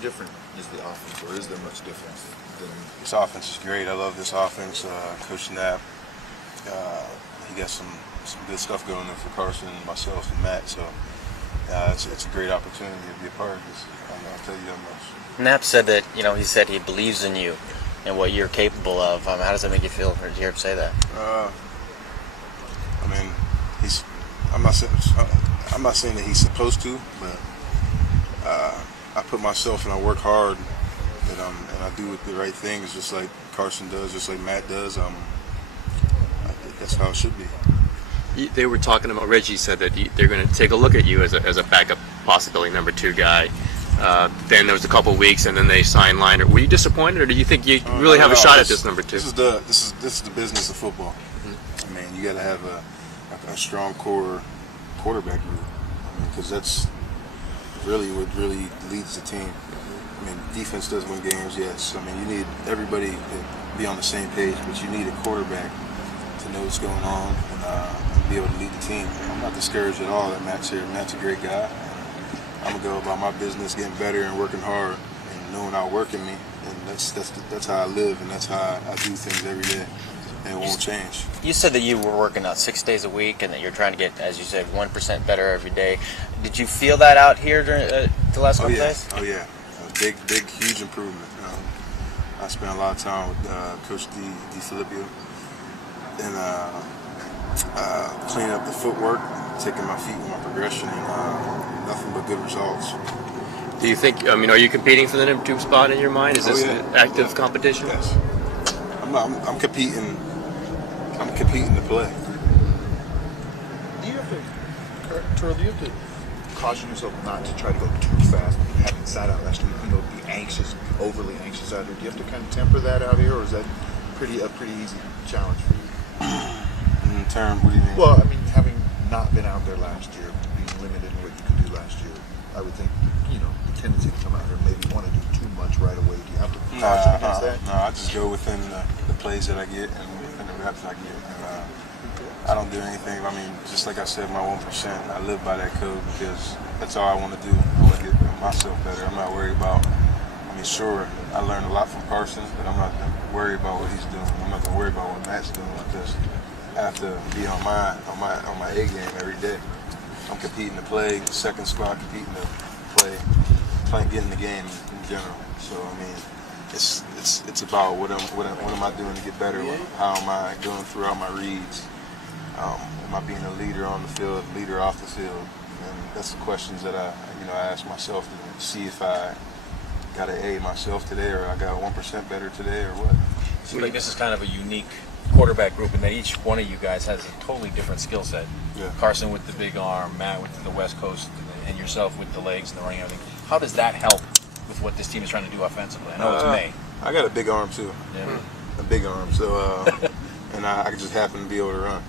different is the offense, or is there much difference? This offense is great. I love this offense. Coach Knapp, he got some good stuff going there for Carson and myself and Matt. So it's a great opportunity to be a part of this. I'll tell you that much. Knapp said that he said he believes in you and what you're capable of. How does that make you feel to hear him say that? I mean, I'm not saying that he's supposed to, but I put myself and I work hard, and I do the right things, just like Carson does, just like Matt does. That's how it should be. They were talking about, Reggie said that they're going to take a look at you as a backup, possibility number 2 guy. Then there was a couple weeks, and then they signed Liner. Were you disappointed, or do you think you really have a shot at this number 2? This is the business of football. Mm-hmm. I mean, you got to have a strong core quarterback group. I mean, because that's really what really leads the team. I mean, defense does win games, yes. I mean, you need everybody to be on the same page, but you need a quarterback to know what's going on and be able to lead the team. I'm not discouraged at all that Matt's here. Matt's a great guy. I'm gonna go about my business, getting better and working hard, and knowing I'll work in me, and that's how I live, and that's how I do things every day, and it won't change. You said that you were working out 6 days a week, and that you're trying to get, as you said, 1% better every day. Did you feel that out here during the last couple days? Oh yeah, big, huge improvement. I spent a lot of time with Coach DiFilippio, and cleaning up the footwork, taking my feet with my progression, and nothing but good results. Do you think, are you competing for the number 2 spot in your mind? Is this an active competition? Yes. I'm competing. I'm competing to play. Do you have to, Terrelle, do you have to caution yourself not to try to go too fast? Having sat out last week, be anxious, overly anxious out there. Do you have to kind of temper that out here, or is that a pretty easy challenge for you? In terms, what do you mean? Well, I mean, having not been out there last year, being limited in what you could do last year, I would think, the tendency to come out here and maybe want to do too much right away. Do you have to caution against that? No, I just go within the plays that I get and within the reps I get. And, I don't do anything. I mean, just like I said, my 1%, I live by that code because that's all I want to do. I want to get myself better. I'm not worried about, sure, I learned a lot from Carson, but I'm not worried about what he's doing. I'm not going to worry about what Matt's doing because I have to be on my A game every day. I'm competing to play, second squad competing to play, get in the game in general. So it's about what am I doing to get better? How am I going throughout my reads? Am I being a leader on the field, leader off the field? And that's the questions that I ask myself to see if I got an A myself today, or I got 1% better today, or what. Seems like this is kind of a unique quarterback group in that each one of you guys has a totally different skill set. Yeah. Carson with the big arm, Matt with the West Coast, and yourself with the legs and the running and everything. How does that help with what this team is trying to do offensively? I know it's May. I got a big arm too. Yeah. A big arm, so and I just happen to be able to run,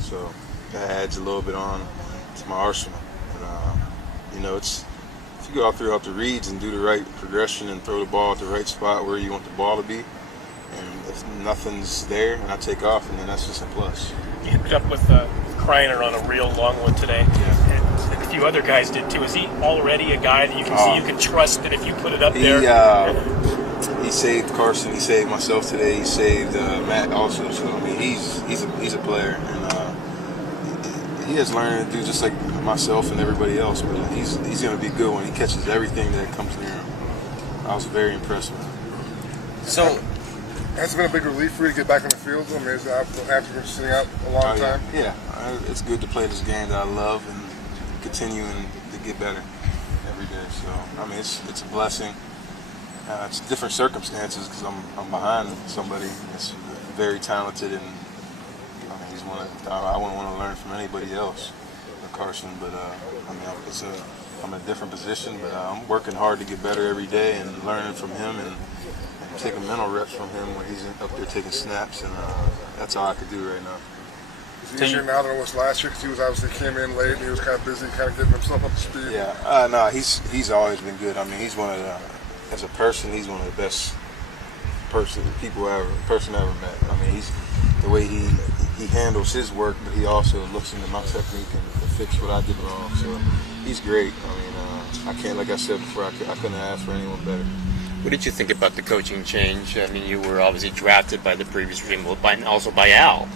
so that adds a little bit on to my arsenal. And it's if you go out throughout the reads and do the right progression and throw the ball at the right spot where you want the ball to be, and if nothing's there and I take off, and then that's just a plus. You hooked up with Kreiner on a real long one today, and a few other guys did too. Is he already a guy that you can see you can trust that if you put it up there? He saved Carson. He saved myself today. He saved Matt also. So he's a player, and he has learned to do just like myself and everybody else. But he's going to be good when he catches everything that comes near him. I was very impressed with him. So, has it been a big relief for you to get back on the field? I mean, after been sitting out a long time? Yeah, it's good to play this game that I love and continuing to get better every day. So, it's a blessing. It's different circumstances because I'm behind somebody that's very talented, and he's one of, I wouldn't want to learn from anybody else, Carson. But I'm in a different position, but I'm working hard to get better every day and learning from him and taking mental reps from him when he's up there taking snaps, and that's all I could do right now. Is he easier now than it was last year? Because he was obviously came in late and he was kind of busy, kind of getting himself up to speed. Yeah, no, he's always been good. He's one of the, as a person, he's one of the best person I ever met. He's the way he handles his work, but he also looks into my technique and fix what I did wrong. So he's great. I can't, like I said before, I couldn't ask for anyone better. What did you think about the coaching change? I mean, you were obviously drafted by the previous regime, also by Al.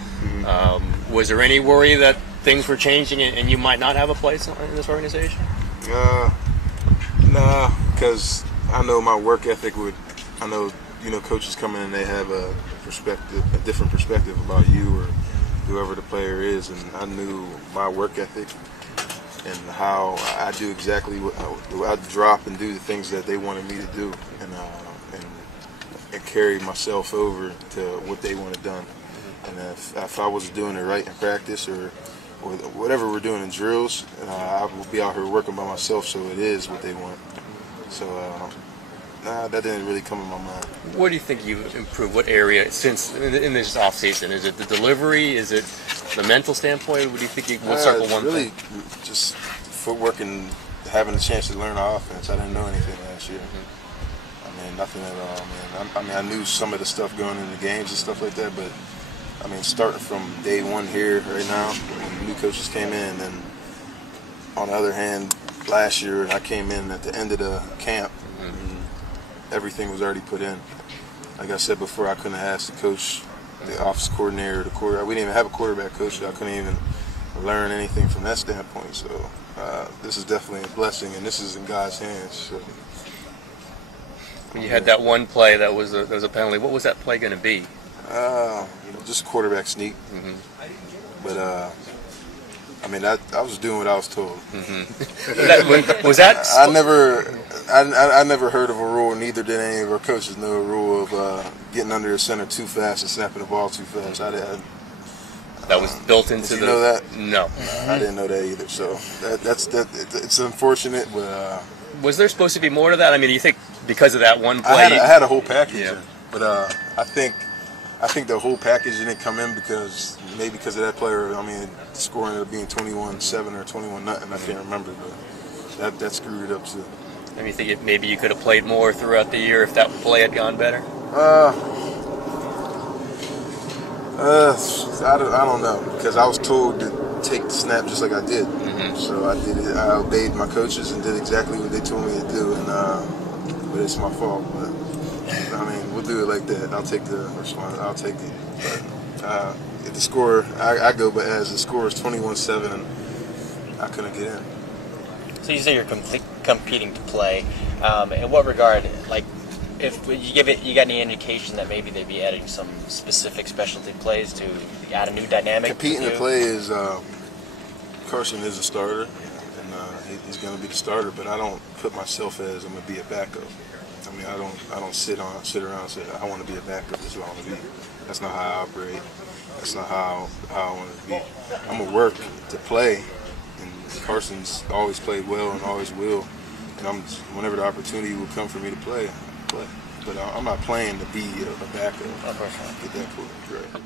Was there any worry that things were changing and you might not have a place in this organization? Nah, because I know my work ethic would. I know, coaches come in and they have a different perspective about you or whoever the player is, and I knew my work ethic and how I do exactly what I drop and do the things that they wanted me to do, and carry myself over to what they wanted done. And if I was doing it right in practice or whatever we're doing in drills, I will be out here working by myself, so it is what they want. So that didn't really come in my mind. What do you think you've improved? What area since in this off season? Is it the delivery? Is it the mental standpoint? What do you think? We'll circle one really thing. Just footwork and having a chance to learn our offense. I didn't know anything last year. I mean, nothing at all, man. I knew some of the stuff going into games and stuff like that, but I mean, starting from day one here right now, when new coaches came in, and on the other hand, last year I came in at the end of the camp, and everything was already put in. Like I said before, I couldn't ask the coach, the office coordinator, we didn't even have a quarterback coach, so I couldn't even learn anything from that standpoint. So this is definitely a blessing, and this is in God's hands. So. When you had that one play that was a penalty, what was that play going to be? Just quarterback sneak. But I mean, I was doing what I was told. Was that? I never heard of a rule. Neither did any of our coaches know a rule of getting under the center too fast and snapping the ball too fast. That was built into did you know that? No, I didn't know that either. So it's unfortunate, but. Was there supposed to be more to that? I mean, do you think because of that one play? I had a whole package, Yeah. But I think the whole package didn't come in because of that player. I mean, scoring it being 21-7 or 21-0, I can't remember, but that screwed it up too. I mean, you think maybe you could have played more throughout the year if that play had gone better? I don't know, because I was told to take the snap just like I did. So I did it. I obeyed my coaches and did exactly what they told me to do, and but it's my fault. But I mean, we'll do it like that. I'll take the response. I'll take it. But if the score, I go, but as the score is 21-7, and I couldn't get in. So you say you're competing to play. In what regard, like, if you got any indication that maybe they'd be adding some specific specialty plays to add a new dynamic? Competing to play is Carson is a starter, and he's going to be the starter. But I don't put myself as I'm going to be a backup. I mean, I don't sit around and say I want to be a backup. That's what I want to be. That's not how I operate. That's not how I want to be. I'm gonna work to play, and Carson's always played well and always will. And whenever the opportunity will come for me to play, I'll play. But I'm not playing to be a backup. Of course not. Get that cool. Right.